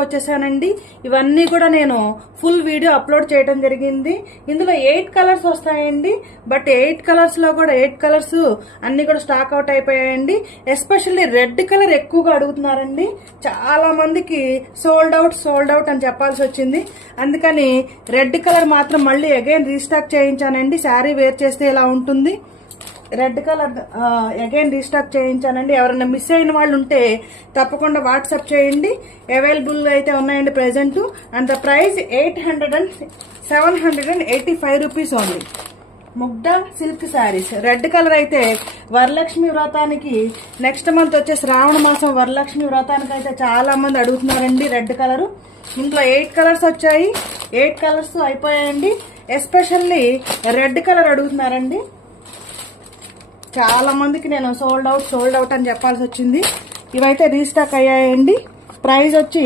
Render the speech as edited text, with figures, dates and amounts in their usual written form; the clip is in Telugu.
వచ్చేసానండి. ఇవన్నీ కూడా నేను ఫుల్ వీడియో అప్లోడ్ చేయడం జరిగింది. ఇందులో 8 కలర్స్ వస్తాయండి. బట్ 8 కలర్స్ లో కూడా 8 కలర్స్ అన్ని కూడా స్టాక్ అవుట్ అయిపోయాయండి. ఎస్పెషల్లీ రెడ్ కలర్ ఎక్కువగా అడుగుతున్నారండి. చాలా మందికి సోల్డ్ అవుట్ అని చెప్పాల్సి వచ్చింది. అందుకని రెడ్ కలర్ మాత్రం మళ్ళీ అగైన్ రీస్టాక్ చేయించానండి. శారీ వేర్ చేస్తే ఇలా ఉంటుంది. రెడ్ కలర్ అగైన్ రీస్టాక్ చేయించానండి. ఎవరైనా మిస్ అయిన వాళ్ళు ఉంటే తప్పకుండా వాట్సాప్ చేయండి. అవైలబుల్ అయితే ఉన్నాయండి present. And the price 785 rupees only. Mugdha silk saris. Red colour అయితే వరలక్ష్మి వ్రతానికి నెక్స్ట్ మంత్ వచ్చే శ్రావణ మాసం వరలక్ష్మి వ్రతానికి అయితే చాలా మంది అడుగుతున్నారండి రెడ్ కలర్. ఇందులో 8 కలర్స్ వచ్చాయి. 8 కలర్స్ అయిపోయాయండి. ఎస్పెషల్లీ రెడ్ కలర్ అడుగుతున్నారండి. చాలా మందికి నేను సోల్డ్ అవుట్ అని చెప్పాల్సి వచ్చింది. ఇవైతే రీస్టాక్ అయ్యాయండి. ప్రైస్ వచ్చి